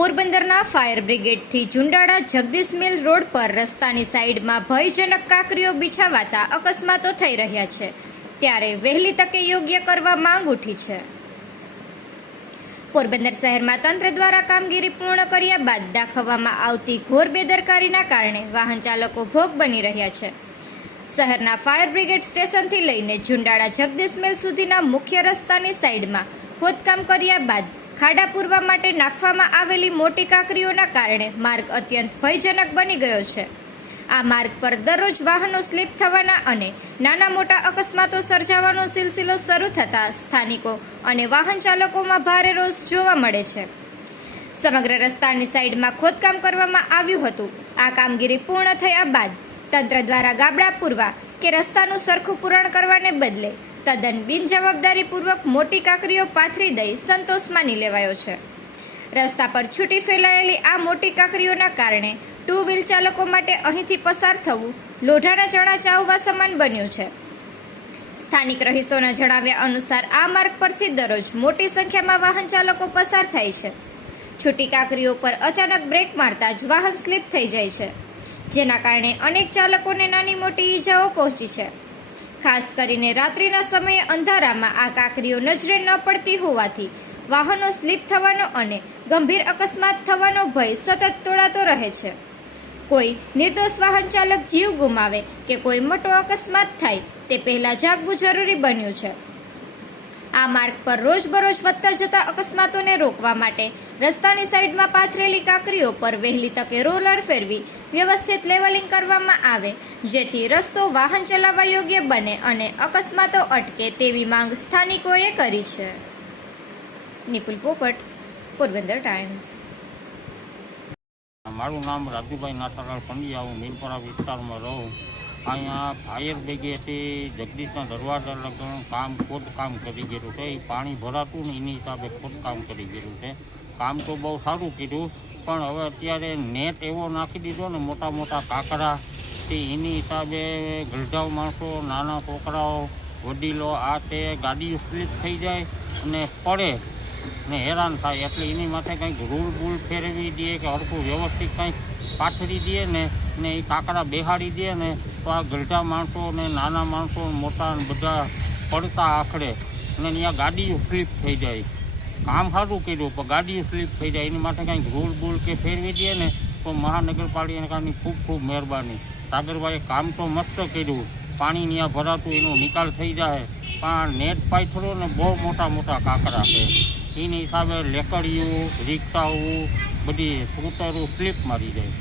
પોરબંદરના fire બ્રિગેડથી જુંડાળા Jagdish mill road પર રસ્તાની સાઈડમાં ભયજનક કાંકરીઓ બિછાવાતા અકસ્માતો થઈ રહ્યા છે, ત્યારે વહેલી તકે યોગ્ય કરવા માંગ ઉઠી છે। પોરબંદર શહેરમાં તંત્ર દ્વારા કામગીરી પૂર્ણ કર્યા બાદ દાખવવામાં આવતી ઘોર બેદરકારીના કારણે વાહન ચાલકો ભોગ બની રહ્યા છે। શહેરના ફાયર બ્રિગેડ સ્ટેશનથી લઈને જુંડાળા જગદીશ મિલ સુધીના મુખ્ય રસ્તાની સાઈડમાં ખોદકામ કર્યા બાદ ખાડા પૂરવા માટે નાખવામાં આવેલી મોટી કાંકરીઓના કારણે માર્ગ અત્યંત ભયજનક બની ગયો છે। આ માર્ગ પર દરરોજ વાહનો સ્લીપ થવાના અને નાના મોટા અકસ્માતો સર્જાવાનો સિલસિલો શરૂ થતાં સ્થાનિકો અને વાહન ચાલકોમાં ભારે રોષ જોવા મળે છે। સમગ્ર રસ્તાની સાઈડમાં ખોદકામ કરવામાં આવ્યું હતું। આ કામગીરી પૂર્ણ થયા બાદ તંત્ર દ્વારા ગાબડા પૂરવા કે રસ્તાનું સરખું પૂરણ કરવાને બદલે તદ્દન બિનજવાબદારીપૂર્વક મોટી કાંકરીઓ પાથરી દઈ સંતોષ માની લેવાયો છે। રસ્તા પર છૂટી ફેલાયેલી આ મોટી કાંકરીઓના કારણે ટુ વ્હીલ ચાલકો માટે અહીંથી પસાર થવું લોઢાના ચણા ચાવવા સમાન બન્યું છે। સ્થાનિક રહીશોના જણાવ્યા અનુસાર આ માર્ગ પરથી દરરોજ મોટી સંખ્યામાં વાહન ચાલકો પસાર થાય છે। છૂટી કાંકરીઓ પર અચાનક બ્રેક મારતા જ વાહન સ્લીપ થઈ જાય છે, જેના કારણે અનેક ચાલકોને નાની મોટી ઈજાઓ પહોંચી છે। ખાસ કરીને રાત્રિના સમયે અંધારામાં આ કાંકરીઓ નજરે ન પડતી હોવાથી વાહનો સ્લીપ થવાનો અને ગંભીર અકસ્માત થવાનો ભય સતત તોળાતો રહે છે। કોઈ નિર્દોષ વાહન ચાલક જીવ ગુમાવે કે કોઈ મોટો અકસ્માત થાય તે પહેલાં જાગવું જરૂરી બન્યું છે। આ માર્ગ પર રોજબરોજ વધતા જતા અકસ્માતોને રોકવા માટે રસ્તાની સાઈડમાં પાથરેલી કાંકરીઓ પર વહેલી તકે રોલર ફેરવી વ્યવસ્થિત લેવલિંગ કરવામાં આવે, જેથી રસ્તો વાહન ચલાવવા યોગ્ય બને અને અકસ્માતો અટકે તેવી માંગ સ્થાનિકોએ કરી છે। નિપુલ પોપટ, પોરબંદર ટાઈમ્સ। મારું નામ રાજુભાઈ નાથાલાલ પંડ્યા, હું મીરપરા વિસ્તારમાં રહું। અહીંયા ફાયર બ્રિગેડથી જગદીશના દરવાજા લગન ખોદકામ કરી ગયેલું છે। એ પાણી ભરાતું ને એની હિસાબે ખોદકામ કરી ગયેલું છે। કામ તો બહુ સારું કીધું, પણ હવે અત્યારે નેટ એવો નાખી દીધો ને મોટા મોટા કાંકરા તે એની હિસાબે ગલઢાવ માણસો, નાના છોકરાઓ, વડીલો આ તે ગાડીઓ સ્લીપ થઈ જાય અને પડે ને હેરાન થાય, એટલે એની માટે કંઈક રૂલ ફેરવી દે કે હરખું વ્યવસ્થિત કંઈક પાથરી દે ને એ કાંકરા બેહાડી દે ને તો આ ગલઢા માણસો ને નાના માણસો મોટા બધા પડતા આખડે અને અહીંયા ગાડીઓ સ્લીપ થઈ જાય। કામ સારું કર્યું પણ ગાડીઓ સ્લીપ થઈ જાય, એની માટે કંઈક રૂલ કે ફેરવી દે ને તો મહાનગરપાલિકાની ખૂબ ખૂબ મહેરબાની। સાગરભાઈએ કામ તો મસ્ત કર્યું, પાણી ત્યાં ભરાતું એનો નિકાલ થઈ જાય, પણ નેટ પાથરો ને બહુ મોટા કાંકરા છે, એની હિસાબે લેકડીઓ, રિક્ષાઓ બધી સ્કૂટરો સ્લીપ મારી જાય।